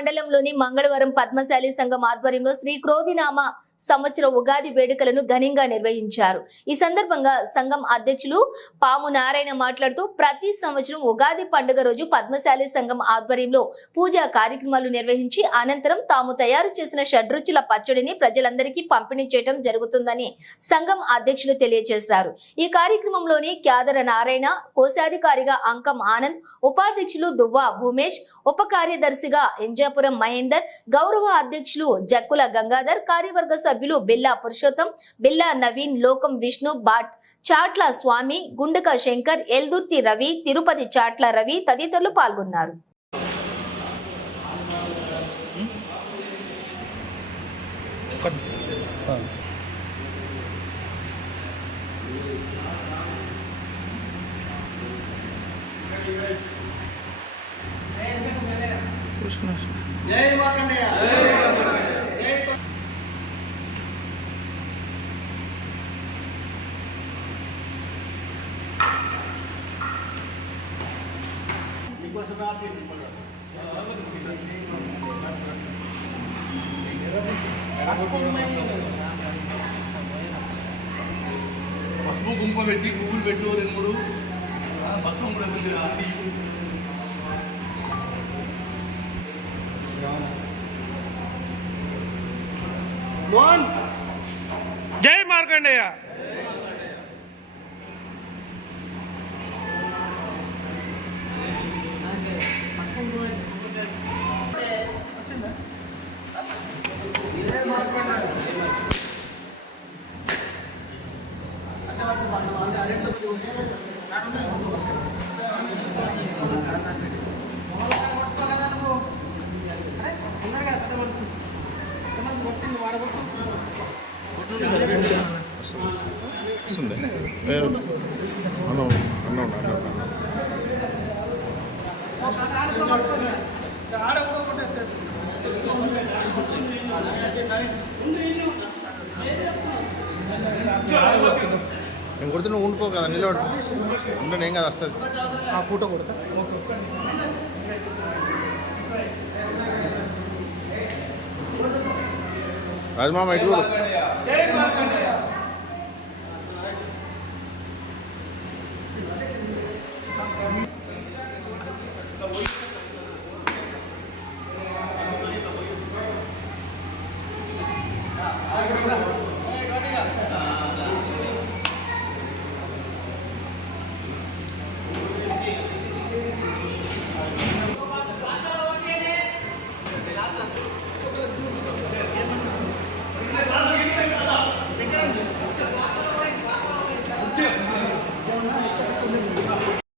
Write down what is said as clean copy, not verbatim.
మండలంలోని మంగళవారం పద్మశాలి సంఘం ఆధ్వర్యంలో శ్రీ క్రోధినామ సంవత్సర ఉగాది వేడుకలను ఘనంగా నిర్వహించారు. ఈ సందర్భంగా సంఘం అధ్యక్షులు పాము నారాయణ మాట్లాడుతూ ప్రతి సంవత్సరం ఉగాది పండుగ రోజు పద్మశాలి సంఘం ఆధ్వర్యంలో పూజా కార్యక్రమాలు నిర్వహించి అనంతరం తాము తయారు చేసిన షడ్రుచుల పచ్చడిని ప్రజలందరికీ పంపిణీ చేయడం జరుగుతుందని సంఘం అధ్యక్షులు తెలియజేశారు. ఈ కార్యక్రమంలోని క్యాదర నారాయణ, కోశాధికారిగా అంకం ఆనంద్, ఉపాధ్యక్షులు దువ్వా భూమేష్, ఉప కార్యదర్శిగా ఎంజాపురం మహేందర్, గౌరవ అధ్యక్షులు జక్కుల గంగాధర్, కార్యవర్గ సభ్యులు బిల్లా పురుషోత్తం, బిల్లా నవీన్, లోకం విష్ణు బాట్, చాట్ల స్వామి, గుండక శంకర్, ఎల్దుర్తి రవి, తిరుపతి చాట్ల రవి తదితరులు పాల్గొన్నారు. జై మార్కండేయ. పసుపు గుంప పెట్టి పువ్వులు పెట్టు 2-3 పసుపు కూడా జై మార్కండేయ. నేను కొడుతున్నా ఉండిపో కదా, నిలబడు ఉండండి, ఏం కదా వస్తుంది. ఆ ఫోటో కొడతా. రాజమామ ఇటు